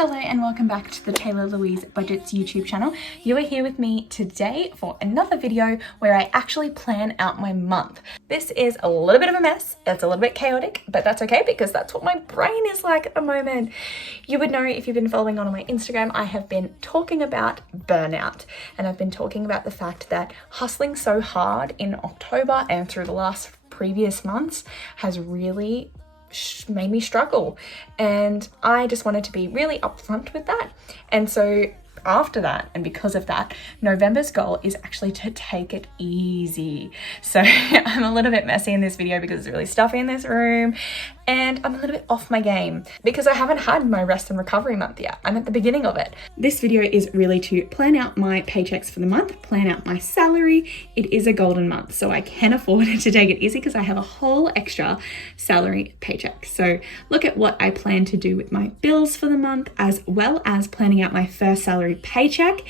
Hello and welcome back to the Taylah Louise Budgets YouTube channel. You are here with me today for another video where I actually plan out my month. This is a little bit of a mess. It's a little bit chaotic, but that's okay because that's what my brain is like at the moment. You would know if you've been following on my Instagram, I have been talking about burnout, and I've been talking about the fact that hustling so hard in October and through the last previous months has really made me struggle, and I just wanted to be really upfront with that. And so after that, and because of that, November's goal is actually to take it easy. So I'm a little bit messy in this video because it's really stuffy in this room, and I'm a little bit off my game because I haven't had my rest and recovery month yet. I'm at the beginning of it. This video is really to plan out my paychecks for the month, plan out my salary. It is a golden month, so I can afford to take it easy because I have a whole extra salary paycheck. So look at what I plan to do with my bills for the month, as well as planning out my first salary paycheck.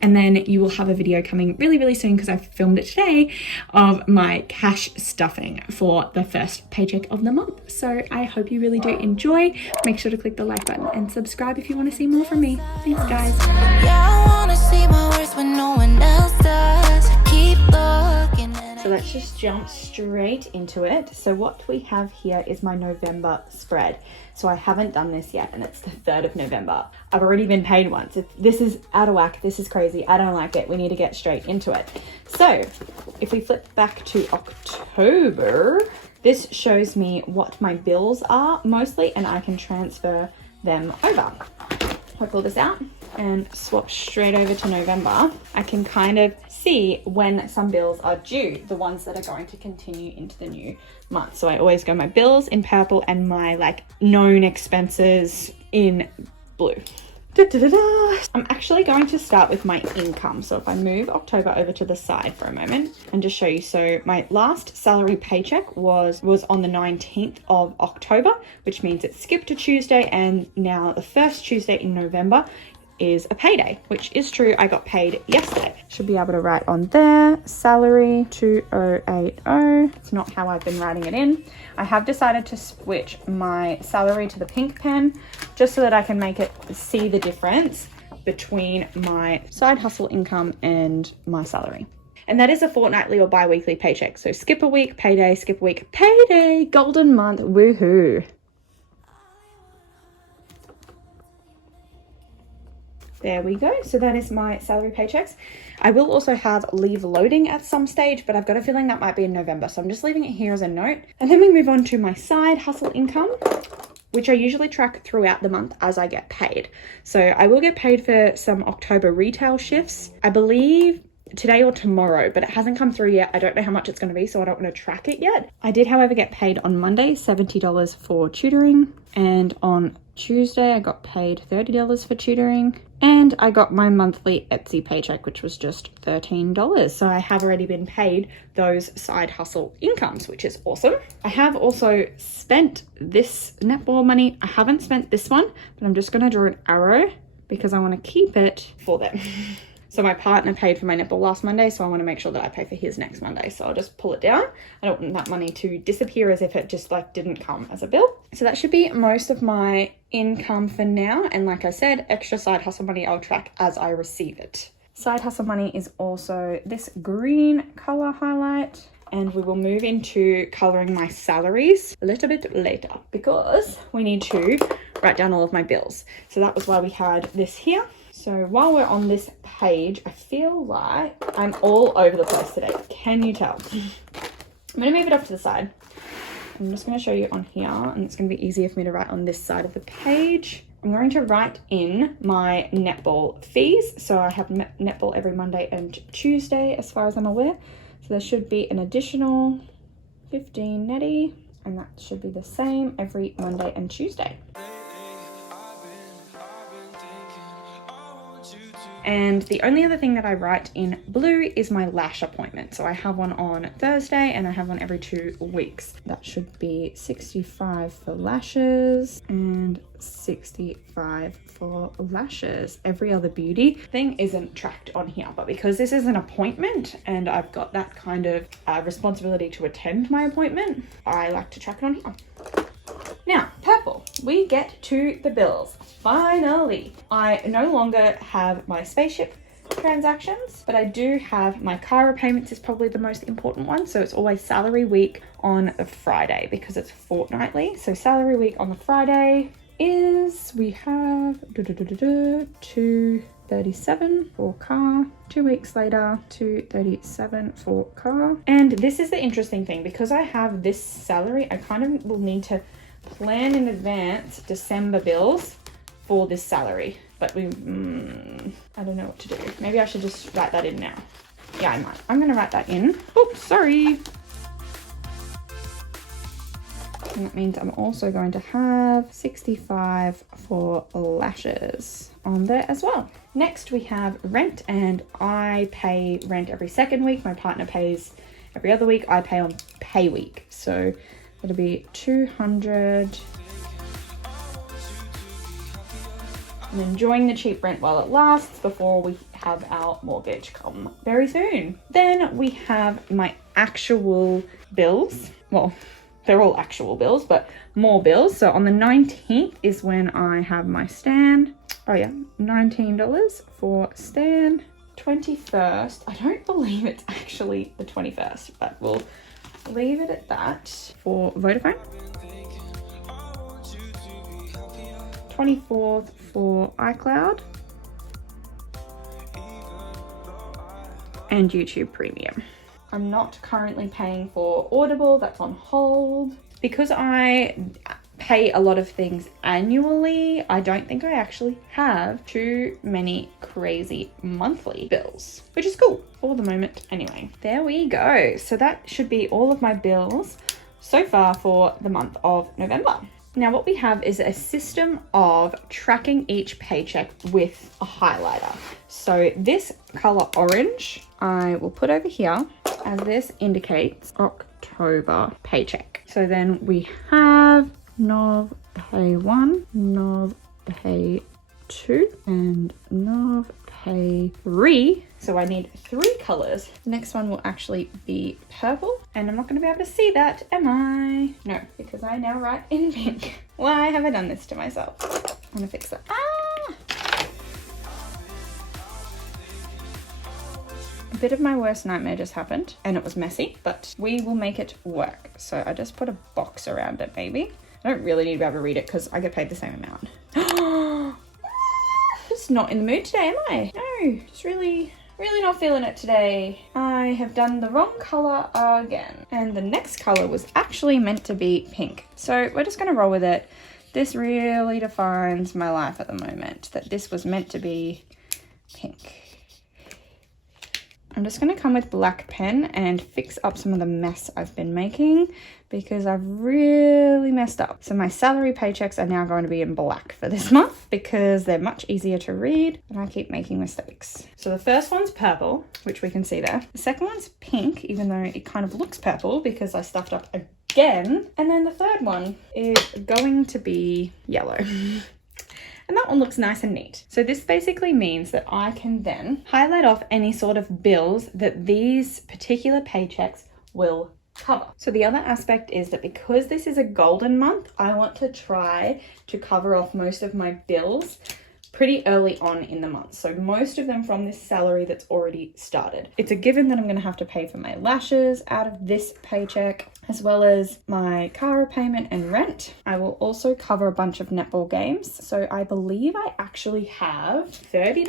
And then you will have a video coming really soon, because I filmed it today, of my cash stuffing for the first paycheck of the month. So I hope you really do enjoy. Make sure to click the like button and subscribe if you want to see more from me. Thanks, guys. Yeah, I wanna see my worst when no one else does. Keep looking. So let's just jump straight into it. So what we have here is my November spread. So I haven't done this yet, and it's the 3rd of November. I've already been paid once. This is out of whack. This is crazy. I don't like it. We need to get straight into it. So if we flip back to October, this shows me what my bills are mostly, and I can transfer them over. I pull this out and swap straight over to November. I can kind of see when some bills are due, the ones that are going to continue into the new month. So I always go my bills in purple and my known expenses in blue. I'm actually going to start with my income. So if I move October over to the side for a moment and just show you. So my last salary paycheck was on the 19th of October, which means it skipped a Tuesday, and now the first Tuesday in November is a payday, which is true. I got paid yesterday. Should be able to write on there, salary 2080. It's not how I've been writing it in. I have decided to switch my salary to the pink pen just so that I can make it see the difference between my side hustle income and my salary. And that is a fortnightly or bi-weekly paycheck. So skip a week, payday, skip a week, payday, golden month, woohoo. There we go. So that is my salary paychecks. I will also have leave loading at some stage, but I've got a feeling that might be in November. So I'm just leaving it here as a note. And then we move on to my side hustle income, which I usually track throughout the month as I get paid. So I will get paid for some October retail shifts, I believe today or tomorrow, but it hasn't come through yet. I don't know how much it's going to be, so I don't want to track it yet. I did, however, get paid on Monday $70 for tutoring, and on Tuesday I got paid $30 for tutoring, and I got my monthly Etsy paycheck, which was just $13. So I have already been paid those side hustle incomes, which is awesome. I have also spent this netball money. I haven't spent this one, but I'm just going to draw an arrow because I want to keep it for them. So my partner paid for my netball last Monday, so I want to make sure that I pay for his next Monday. So I'll just pull it down. I don't want that money to disappear as if it just didn't come as a bill. So that should be most of my income for now. And like I said, extra side hustle money I'll track as I receive it. Side hustle money is also this green color highlight. And we will move into coloring my salaries a little bit later because we need to write down all of my bills. So that was why we had this here. So while we're on this page, I feel like I'm all over the place today. Can you tell? I'm going to move it off to the side. I'm just going to show you on here, and it's going to be easier for me to write on this side of the page. I'm going to write in my netball fees. So I have netball every Monday and Tuesday, as far as I'm aware. So there should be an additional 15 netty, and that should be the same every Monday and Tuesday. And the only other thing that I write in blue is my lash appointment. So I have one on Thursday and I have one every 2 weeks. That should be 65 for lashes and 65 for lashes. Every other beauty thing isn't tracked on here, but because this is an appointment and I've got that kind of responsibility to attend my appointment, I like to track it on here. Now, purple. we get to the bills. Finally, I no longer have my spaceship transactions, but I do have my car repayments is probably the most important one. So it's always salary week on a Friday because it's fortnightly. So salary week on the Friday is, we have 237 for car, 2 weeks later 237 for car. And this is the interesting thing, because I have this salary, I kind of will need to plan in advance December bills for this salary, but I don't know what to do. Maybe I should just write that in now. Yeah, I might. I'm gonna write that in. Oops, sorry. And that means I'm also going to have 65 for lashes on there as well. Next we have rent, and I pay rent every second week. My partner pays every other week. I pay on pay week. So it'll be 200. I'm enjoying the cheap rent while it lasts before we have our mortgage come very soon. Then we have my actual bills. Well, they're all actual bills, but more bills. So on the 19th is when I have my Stan. Oh yeah, $19 for Stan. 21st, I don't believe it's actually the 21st, but we'll leave it at that for Vodafone. 24th for iCloud. And YouTube Premium. I'm not currently paying for Audible, that's on hold. Because I pay a lot of things annually, I don't think I actually have too many crazy monthly bills, which is cool for the moment anyway. There we go. So that should be all of my bills so far for the month of November. Now what we have is a system of tracking each paycheck with a highlighter. So this color orange, I will put over here, as this indicates October paycheck. So then we have Nov Pay 1, Nov Pay 2, and Nov Pay 3. So I need 3 colors. The next one will actually be purple, and I'm not going to be able to see that, am I? No, because I now write in pink. Why have I done this to myself? I'm going to fix that. A bit of my worst nightmare just happened, and it was messy, but we will make it work. So I just put a box around it, maybe. I don't really need to be able to read it because I get paid the same amount. Just not in the mood today, am I? No, just really not feeling it today. I have done the wrong color again. And the next color was actually meant to be pink. So we're just gonna roll with it. This really defines my life at the moment, that this was meant to be pink. I'm just going to come with black pen and fix up some of the mess I've been making because I've really messed up. So my salary paychecks are now going to be in black for this month because they're much easier to read and I keep making mistakes. So the first one's purple, which we can see there. The second one's pink, even though it kind of looks purple because I stuffed up again. And then the third one is going to be yellow. And that one looks nice and neat. So this basically means that I can then highlight off any sort of bills that these particular paychecks will cover. So the other aspect is that because this is a golden month, I want to try to cover off most of my bills pretty early on in the month. So most of them from this salary that's already started. It's a given that I'm going to have to pay for my lashes out of this paycheck, as well as my car repayment and rent. I will also cover a bunch of netball games. So I believe I actually have $30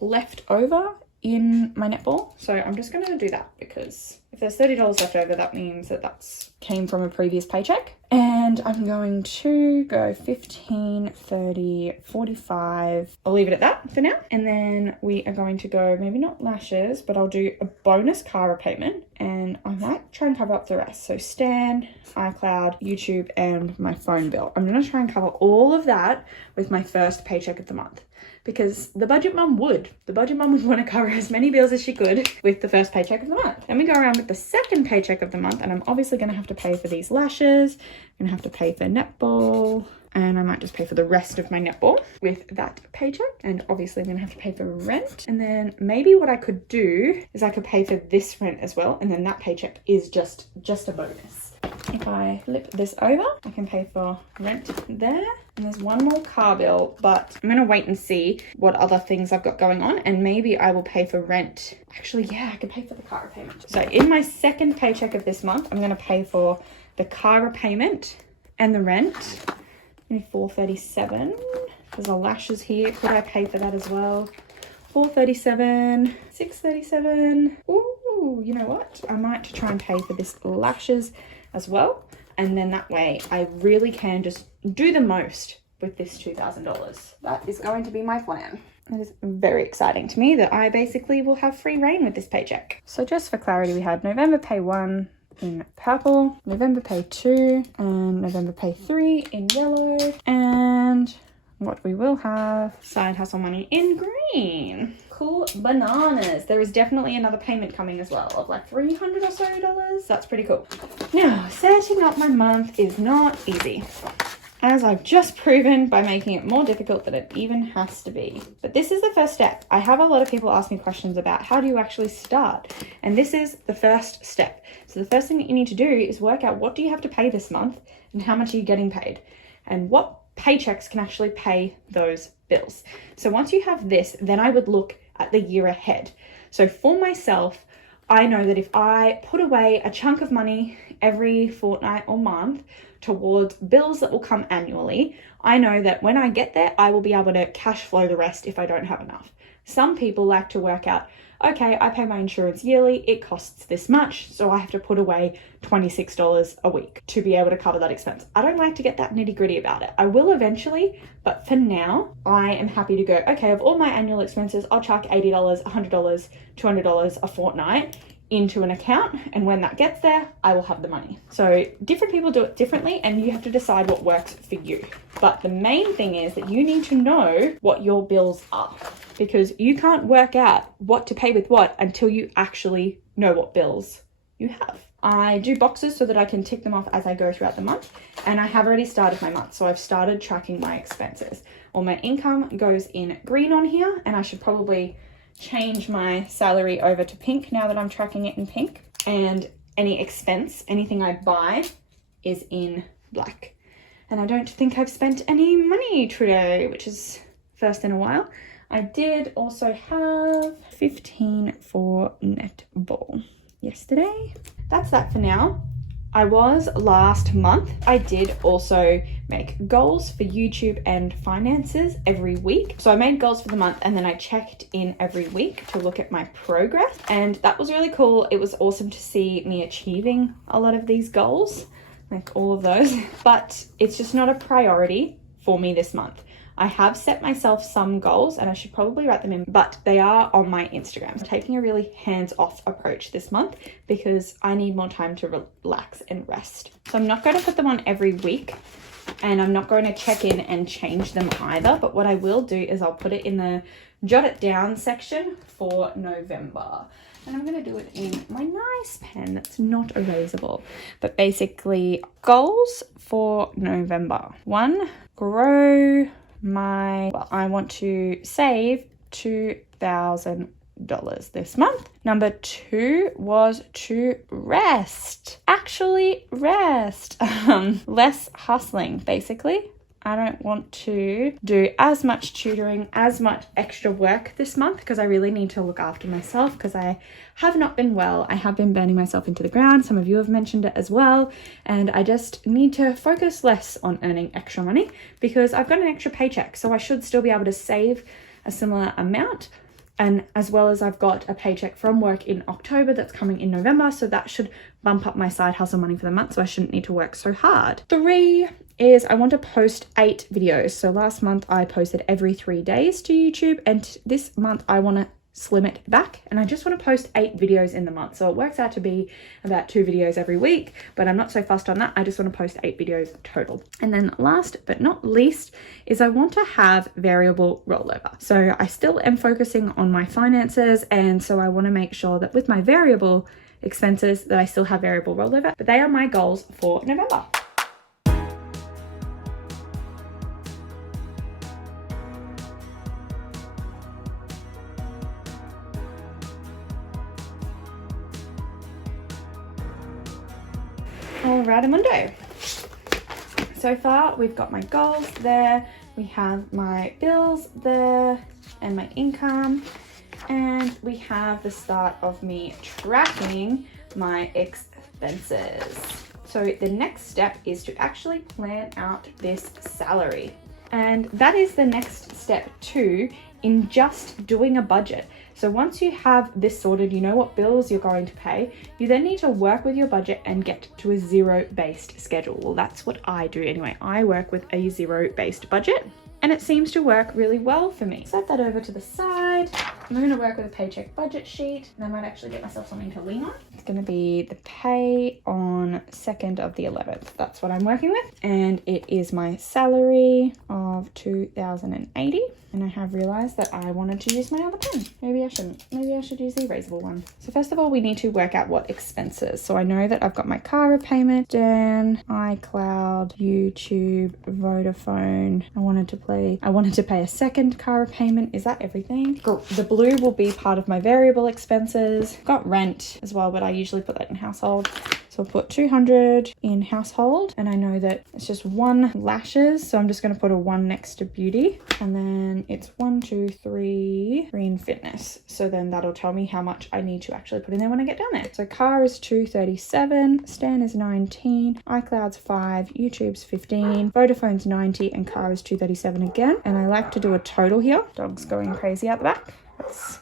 left over in my netball. So I'm just going to do that because if there's $30 left over, that means that that's came from a previous paycheck. And I'm going to go 15, 30, 45. I'll leave it at that for now. And then we are going to go, maybe not lashes, but I'll do a bonus car repayment and I might try and cover up the rest. So Stan, iCloud, YouTube, and my phone bill. I'm going to try and cover all of that with my first paycheck of the month. Because the budget mum would. The budget mum would want to cover as many bills as she could with the first paycheck of the month. Then we go around with the second paycheck of the month and I'm obviously going to have to pay for these lashes. I'm going to have to pay for netball and I might just pay for the rest of my netball with that paycheck. And obviously I'm going to have to pay for rent. And then maybe what I could do is I could pay for this rent as well. And then that paycheck is just a bonus. if I flip this over, I can pay for rent there. And there's one more car bill, but I'm gonna wait and see what other things I've got going on, and maybe I will pay for rent. Actually, yeah, I can pay for the car repayment. So in my second paycheck of this month, I'm gonna pay for the car repayment and the rent. Maybe $437. There's a lashes here. Could I pay for that as well? $437, $637. Ooh, you know what? I might try and pay for this lashes as well. And then that way I really can just do the most with this $2,000. That is going to be my plan. It is very exciting to me that I basically will have free reign with this paycheck. So just for clarity, we had November pay 1 in purple, November pay 2, and November pay 3 in yellow, and what we will have, side hustle money in green. Cool bananas. There is definitely another payment coming as well of like $300 or so. That's pretty cool. Now, setting up my month is not easy, as I've just proven by making it more difficult than it even has to be. But this is the first step. I have a lot of people ask me questions about how do you actually start? And this is the first step. So the first thing that you need to do is work out what do you have to pay this month and how much are you getting paid and what paychecks can actually pay those bills. So once you have this, then I would look at the year ahead. So for myself, I know that if I put away a chunk of money every fortnight or month towards bills that will come annually, I know that when I get there, I will be able to cash flow the rest if I don't have enough. Some people like to work out, okay, I pay my insurance yearly, it costs this much, so I have to put away $26 a week to be able to cover that expense. I don't like to get that nitty gritty about it. I will eventually, but for now, I am happy to go, okay, of all my annual expenses, I'll chuck $80, $100, $200 a fortnight into an account, and when that gets there, I will have the money. So different people do it differently, and you have to decide what works for you. But the main thing is that you need to know what your bills are, because you can't work out what to pay with what until you actually know what bills you have. I do boxes so that I can tick them off as I go throughout the month, and I have already started my month, so I've started tracking my expenses. All my income goes in green on here, and I should probably change my salary over to pink now that I'm tracking it in pink, and any expense, anything I buy, is in black. And I don't think I've spent any money today, which is first in a while. I did also have 15 for netball yesterday. That's that for now. I was last month. I did also make goals for YouTube and finances every week. So I made goals for the month, and then I checked in every week to look at my progress. And that was really cool. It was awesome to see me achieving a lot of these goals, like all of those, but it's just not a priority for me this month. I have set myself some goals, and I should probably write them in, but they are on my Instagram. I'm taking a really hands-off approach this month because I need more time to relax and rest. So I'm not going to put them on every week, and I'm not going to check in and change them either. But what I will do is I'll put it in the jot it down section for November. And I'm going to do it in my nice pen that's not erasable. But basically, goals for November. 1, grow I want to save $2,000 this month. Number 2 was to rest. Actually rest. Less hustling, basically. I don't want to do as much tutoring, as much extra work this month, because I really need to look after myself because I have not been well. I have been burning myself into the ground. Some of you have mentioned it as well. And I just need to focus less on earning extra money because I've got an extra paycheck. So I should still be able to save a similar amount. And as well as I've got a paycheck from work in October that's coming in November. So that should bump up my side hustle money for the month. So I shouldn't need to work so hard. 3 is I want to post 8 videos. So last month I posted every 3 days to YouTube, and this month I want to slim it back, and I just want to post 8 videos in the month. So it works out to be about 2 videos every week, but I'm not so fussed on that. I just want to post 8 videos total. And then last but not least is I want to have variable rollover. So I still am focusing on my finances, and so I want to make sure that with my variable expenses that I still have variable rollover, but they are my goals for November. Alrightamundo. So far, we've got my goals there. We have my bills there and my income. And we have the start of me tracking my expenses. So the next step is to actually plan out this salary. And that is the next step too in just doing a budget. So once you have this sorted, you know what bills you're going to pay, you then need to work with your budget and get to a zero-based schedule. Well, that's what I do anyway. I work with a zero-based budget and it seems to work really well for me. Set that over to the side. I'm going to work with a Paycheck budget sheet and I might actually get myself something to lean on. It's going to be the pay on 2nd of the 11th. That's what I'm working with. And it is my salary of $2,080. And I have realized that I wanted to use my other pen. Maybe I shouldn't. Maybe I should use the erasable one. So first of all, we need to work out what expenses. So I know that I've got my car repayment, Dan, iCloud, YouTube, Vodafone. I wanted to pay a second car repayment. Is that everything? The blue will be part of my variable expenses. Got rent as well, but I usually put that in household. So I'll put 200 in household, and I know that it's just 1 lashes, so I'm just going to put a 1 next to beauty, and then it's 1, 2, 3 in fitness. So then that'll tell me how much I need to actually put in there when I get down there. So car is 237, Stan is 19, iCloud's 5, YouTube's 15, Vodafone's 90, and car is 237 again. And I like to do a total here. Dog's going crazy out the back. That's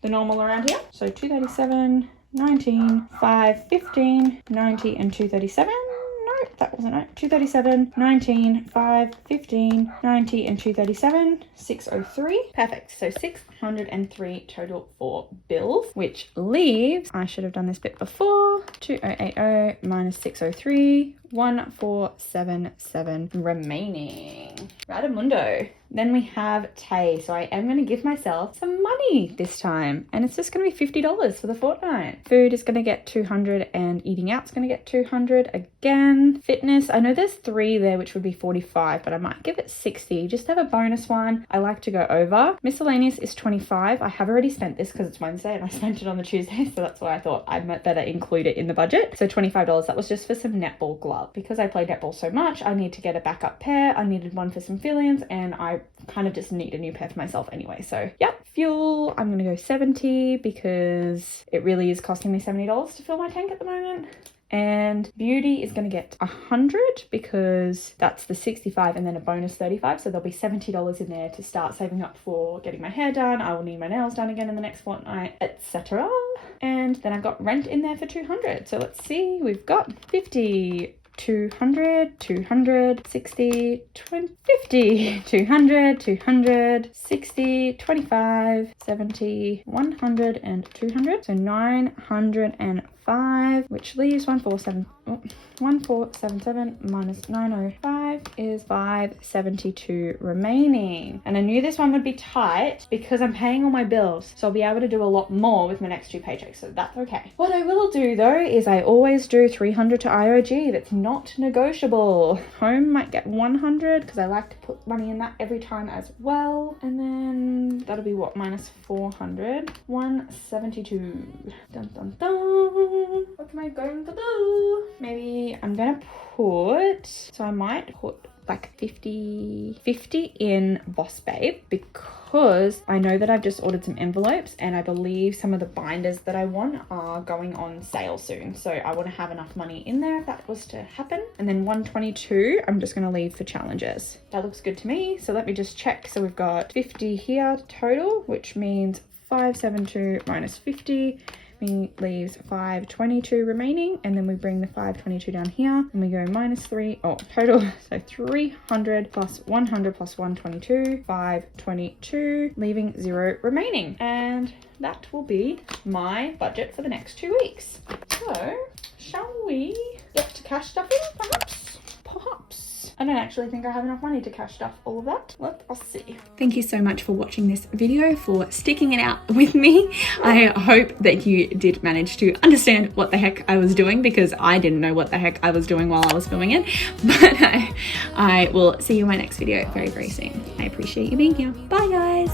the normal around here. So 237, 19, 5, 15, 90, and 237. No, that wasn't it. 237, 19, 5, 15, 90, and 237. 603. Perfect. So 603 total for bills, which leaves, I should have done this bit before, 2080 minus 603, 1477 remaining. Radamundo. Then we have Tay. So I am going to give myself some money this time. And it's just going to be $50 for the fortnight. Food is going to get 200 and eating out's going to get 200 again. Fitness, I know there's 3 there, which would be 45, but I might give it 60. Just have a bonus one. I like to go over. Miscellaneous is 25. I have already spent this because it's Wednesday and I spent it on the Tuesday. So that's why I thought I'd better include it in the budget. So $25, that was just for some netball gloves. Because I play netball so much, I need to get a backup pair. I needed one for some fill-ins and I kind of just need a new pair for myself anyway. So yep, fuel, I'm gonna go 70 because it really is costing me $70 to fill my tank at the moment. And beauty is going to get 100 because that's the 65 and then a bonus 35. So there'll be $70 in there to start saving up for getting my hair done. I will need my nails done again in the next fortnight, etc. And then I've got rent in there for 200. So let's see, we've got 50, 200, 200, 60, 20, 50, 200, 200, 60, 25, 70, 100, and 200. So 905, which leaves 1477 minus 905 is 572 remaining. And I knew this one would be tight because I'm paying all my bills. So I'll be able to do a lot more with my next 2 paychecks. So that's okay. What I will do though is I always do 300 to IOG. That's not negotiable. Home might get 100 because I like to put money in that every time as well. And then that'll be what? Minus 400. 172. Dun dun dun. What am I going to do? Maybe I'm gonna put, so I might put like 50 in Boss Babe because I know that I've just ordered some envelopes and I believe some of the binders that I want are going on sale soon. So I want to have enough money in there if that was to happen. And then 122, I'm just going to leave for challenges. That looks good to me. So let me just check. So we've got 50 here total, which means 572 minus 50 leaves 522 remaining, and then we bring the 522 down here and we go minus 3 total, so 300 plus 100 plus 122, 522, leaving 0 remaining, and that will be my budget for the next 2 weeks. So shall we get to cash stuffing? Perhaps I don't actually think I have enough money to cash stuff all of that. Let's see. Thank you so much for watching this video, for sticking it out with me. I hope that you did manage to understand what the heck I was doing, because I didn't know what the heck I was doing while I was filming it. But I will see you in my next video very, very soon. I appreciate you being here. Bye guys.